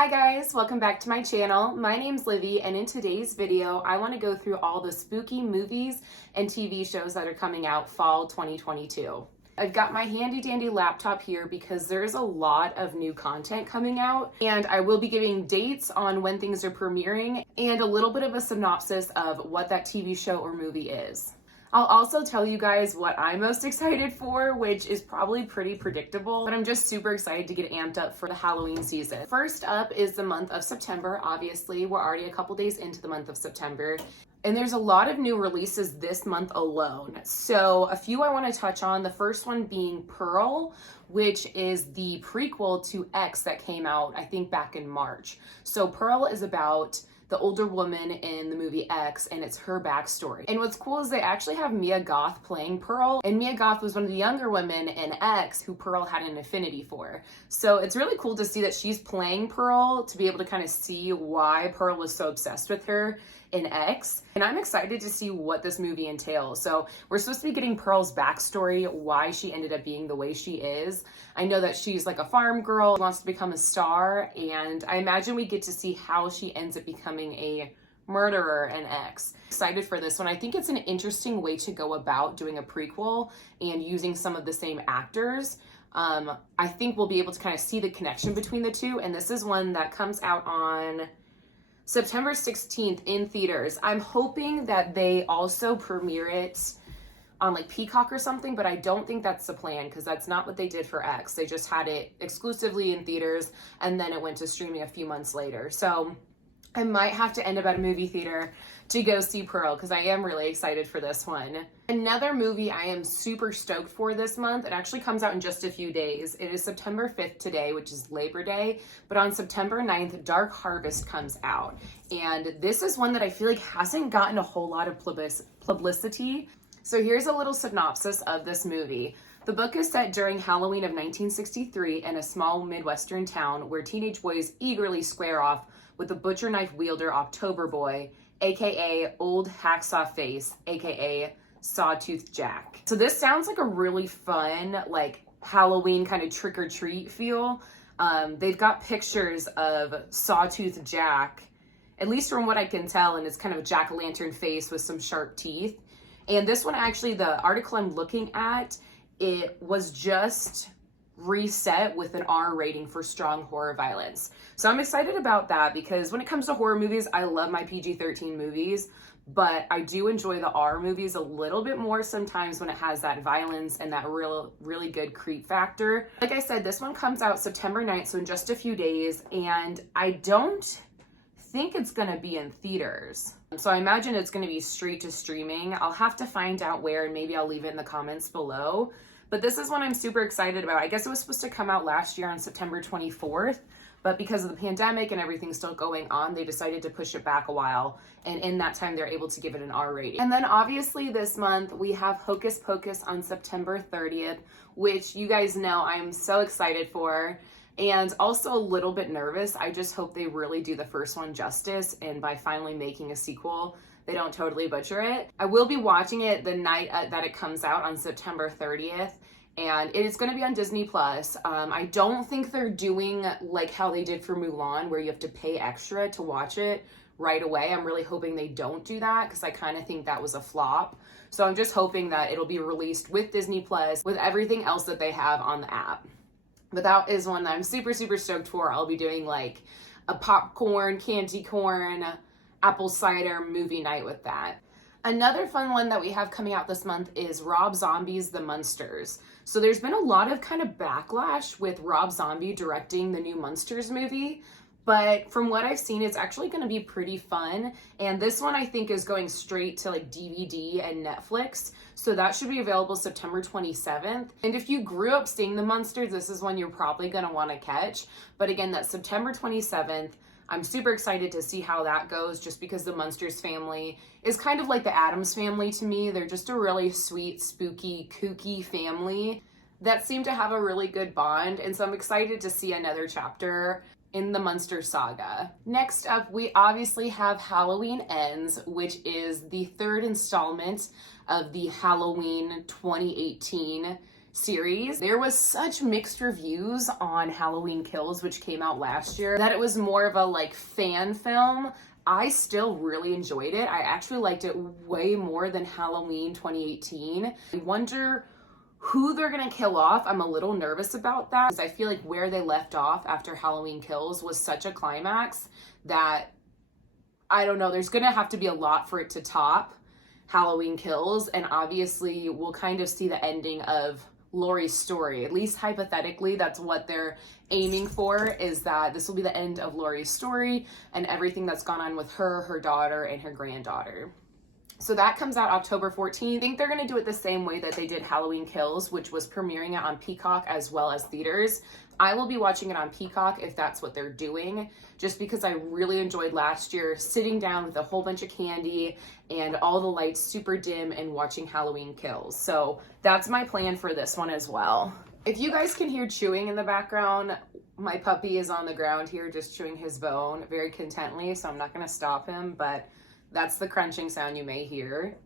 Hi guys, welcome back to my channel. My name's Livy, and in today's video, I want to go through all the spooky movies and TV shows that are coming out fall 2022. I've got my handy dandy laptop here because there's a lot of new content coming out, and I will be giving dates on when things are premiering and a little bit of a synopsis of what that TV show or movie is. I'll also tell you guys what I'm most excited for, which is probably pretty predictable, but I'm just super excited to get amped up for the Halloween season. First up is the month of September. Obviously, we're already a couple days into the month of September, and there's a lot of new releases this month alone. So a few I want to touch on. The first one being Pearl, which is the prequel to X that came out, I think, back in March. So Pearl is about the older woman in the movie X, and it's her backstory. And what's cool is they actually have Mia Goth playing Pearl, and Mia Goth was one of the younger women in X who Pearl had an affinity for. So it's really cool to see that she's playing Pearl, to be able to kind of see why Pearl was so obsessed with her in X. And I'm excited to see what this movie entails. So we're supposed to be getting Pearl's backstory, why she ended up being the way she is. I know that she's like a farm girl, wants to become a star, and I imagine we get to see how she ends up becoming a murderer in X. Excited for this one. I think it's an interesting way to go about doing a prequel and using some of the same actors. I think we'll be able to kind of see the connection between the two, and this is one that comes out on September 16th in theaters. I'm hoping that they also premiere it on like Peacock or something, but I don't think that's the plan because that's not what they did for X. They just had it exclusively in theaters and then it went to streaming a few months later. So I might have to end up at a movie theater to go see Pearl because I am really excited for this one. Another movie I am super stoked for this month, it actually comes out in just a few days. It is September 5th today, which is Labor Day, but on September 9th, Dark Harvest comes out. And this is one that I feel like hasn't gotten a whole lot of publicity. So here's a little synopsis of this movie. The book is set during Halloween of 1963 in a small Midwestern town where teenage boys eagerly square off with the butcher knife wielder October Boy, aka Old Hacksaw Face, aka Sawtooth Jack. So this sounds like a really fun, like Halloween kind of trick-or-treat feel. They've got pictures of Sawtooth Jack, at least from what I can tell, and it's kind of a jack-o'-lantern face with some sharp teeth. And this one, actually, the article I'm looking at, it was just reset with an R rating for strong horror violence. So I'm excited about that because when it comes to horror movies, I love my PG-13 movies, but I do enjoy the R movies a little bit more sometimes when it has that violence and that really good creep factor. Like I said, this one comes out September 9th, so in just a few days, and I don't think it's gonna be in theaters. So I imagine it's gonna be straight to streaming. I'll have to find out where, and maybe I'll leave it in the comments below. But this is one I'm super excited about. I guess it was supposed to come out last year on September 24th, but because of the pandemic and everything still going on, they decided to push it back a while. And in that time, they're able to give it an R rating. And then obviously this month, we have Hocus Pocus on September 30th, which you guys know I'm so excited for. And also a little bit nervous. I just hope they really do the first one justice, and by finally making a sequel, they don't totally butcher it. I will be watching it the night that it comes out on September 30th, and it is going to be on Disney Plus. I don't think they're doing like how they did for Mulan, where you have to pay extra to watch it right away. I'm really hoping they don't do that because I kind of think that was a flop. So I'm just hoping that it'll be released with Disney Plus, with everything else that they have on the app. But that is one that I'm super stoked for. I'll be doing like a popcorn, candy corn, apple cider movie night with that. Another fun one that we have coming out this month is Rob Zombie's The Munsters. So there's been a lot of kind of backlash with Rob Zombie directing the new Munsters movie, but from what I've seen, it's actually going to be pretty fun. And this one I think is going straight to like DVD and Netflix. So that should be available September 27th. And if you grew up seeing the Munsters, this is one you're probably going to want to catch. But again, that's September 27th. I'm super excited to see how that goes just because the Munsters family is kind of like the Addams family to me. They're just a really sweet, spooky, kooky family that seem to have a really good bond. And so I'm excited to see another chapter in the Munster saga. Next up, we obviously have Halloween Ends, which is the third installment of the Halloween 2018 series. There was such mixed reviews on Halloween Kills, which came out last year, that it was more of a like fan film. I still really enjoyed it. I actually liked it way more than Halloween 2018. I wonder who they're gonna kill off. I'm a little nervous about that, because I feel like where they left off after Halloween Kills was such a climax that, I don't know, there's gonna have to be a lot for it to top Halloween Kills, and obviously we'll kind of see the ending of Laurie's story. At least hypothetically, that's what they're aiming for, is that this will be the end of Laurie's story and everything that's gone on with her, her daughter, and her granddaughter. So that comes out October 14th. I think they're going to do it the same way that they did Halloween Kills, which was premiering it on Peacock as well as theaters. I will be watching it on Peacock if that's what they're doing, just because I really enjoyed last year sitting down with a whole bunch of candy and all the lights super dim and watching Halloween Kills. So that's my plan for this one as well. If you guys can hear chewing in the background, my puppy is on the ground here just chewing his bone very contently, so I'm not going to stop him, but that's the crunching sound you may hear.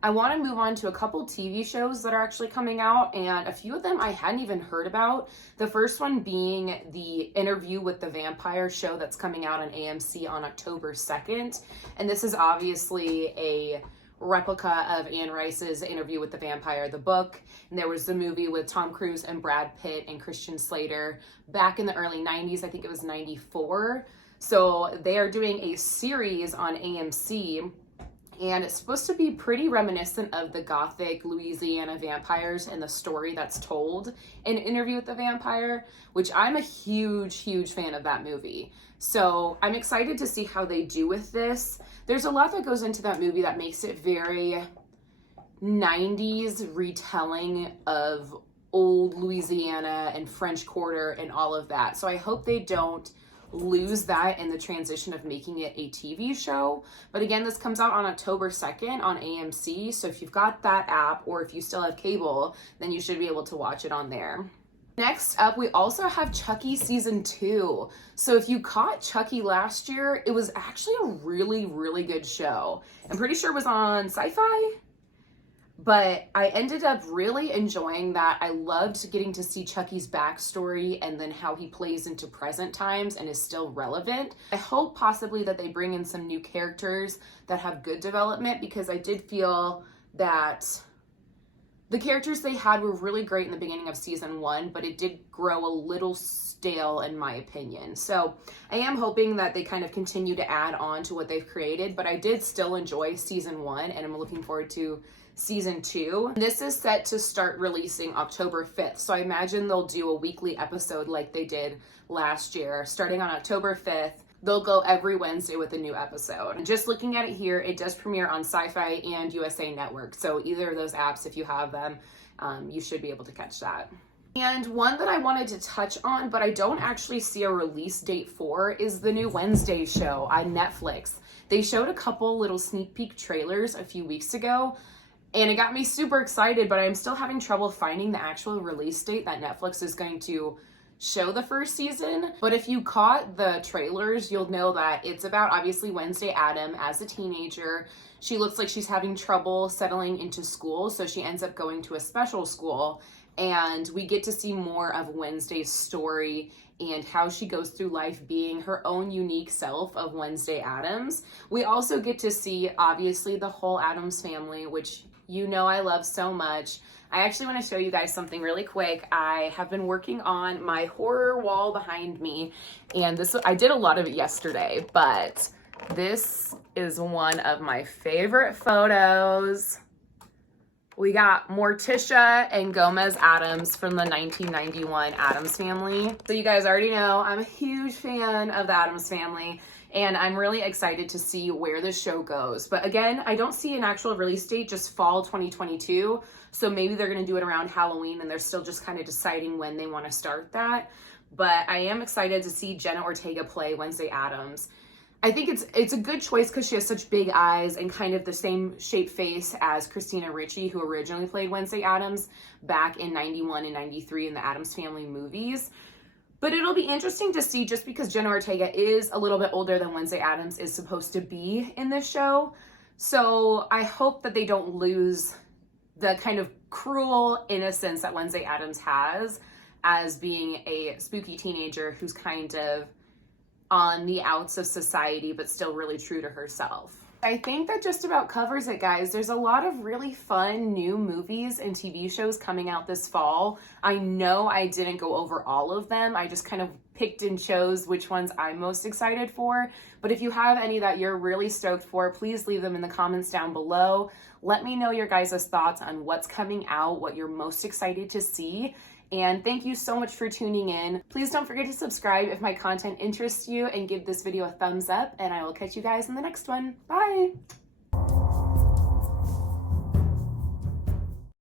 I want to move on to a couple TV shows that are actually coming out, and a few of them I hadn't even heard about. The first one being the Interview with the Vampire show that's coming out on AMC on October 2nd. And this is obviously a replica of Anne Rice's Interview with the Vampire, the book. And there was the movie with Tom Cruise and Brad Pitt and Christian Slater back in the early 90s. I think it was 94. So they are doing a series on AMC, and it's supposed to be pretty reminiscent of the Gothic Louisiana vampires and the story that's told in Interview with the Vampire, which I'm a huge, huge fan of that movie. So I'm excited to see how they do with this. There's a lot that goes into that movie that makes it very 90s retelling of old Louisiana and French Quarter and all of that. So I hope they don't lose that in the transition of making it a TV show. But again, this comes out on October 2nd on AMC. So if you've got that app, or if you still have cable, then you should be able to watch it on there. Next up, we also have Chucky season 2. So if you caught Chucky last year, it was actually a really, really good show. I'm pretty sure it was on Sci-Fi, but I ended up really enjoying that. I loved getting to see Chucky's backstory and then how he plays into present times and is still relevant. I hope possibly that they bring in some new characters that have good development, because I did feel that the characters they had were really great in the beginning of season 1, but it did grow a little stale in my opinion. So I am hoping that they kind of continue to add on to what they've created, but I did still enjoy season 1, and I'm looking forward to season 2. This is set to start releasing October 5th. So I imagine they'll do a weekly episode like they did last year. Starting on October 5th, they'll go every Wednesday with a new episode. And just looking at it here, it does premiere on Sci-Fi and USA Network. So either of those apps, if you have them, you should be able to catch that. And one that I wanted to touch on, but I don't actually see a release date for, is the new Wednesday show on Netflix. They showed a couple little sneak peek trailers a few weeks ago, and it got me super excited, but I'm still having trouble finding the actual release date that Netflix is going to show the first season. But if you caught the trailers, you'll know that it's about, obviously, Wednesday Addams as a teenager. She looks like she's having trouble settling into school, so she ends up going to a special school, and we get to see more of Wednesday's story and how she goes through life being her own unique self of Wednesday Addams. We also get to see, obviously, the whole Addams family, which you know I love so much. I actually want to show you guys something really quick. I have been working on my horror wall behind me, and I did a lot of it yesterday, but this is one of my favorite photos. We got Morticia and Gomez Addams from the 1991 Addams Family. So you guys already know I'm a huge fan of the Addams Family, and I'm really excited to see where this show goes. But again, I don't see an actual release date, just fall 2022. So maybe they're going to do it around Halloween, and they're still just kind of deciding when they want to start that. But I am excited to see Jenna Ortega play Wednesday Addams. I think it's a good choice because she has such big eyes and kind of the same shaped face as Christina Ricci, who originally played Wednesday Addams back in 91 and 93 in the Addams Family movies. But it'll be interesting to see, just because Jenna Ortega is a little bit older than Wednesday Addams is supposed to be in this show. So I hope that they don't lose the kind of cruel innocence that Wednesday Addams has as being a spooky teenager who's kind of on the outs of society, but still really true to herself. I think that just about covers it, guys. There's a lot of really fun new movies and TV shows coming out this fall. I know I didn't go over all of them. I just kind of picked and chose which ones I'm most excited for. But if you have any that you're really stoked for, please leave them in the comments down below. Let me know your guys' thoughts on what's coming out, what you're most excited to see. And thank you so much for tuning in. Please don't forget to subscribe if my content interests you and give this video a thumbs up, and I will catch you guys in the next one. Bye!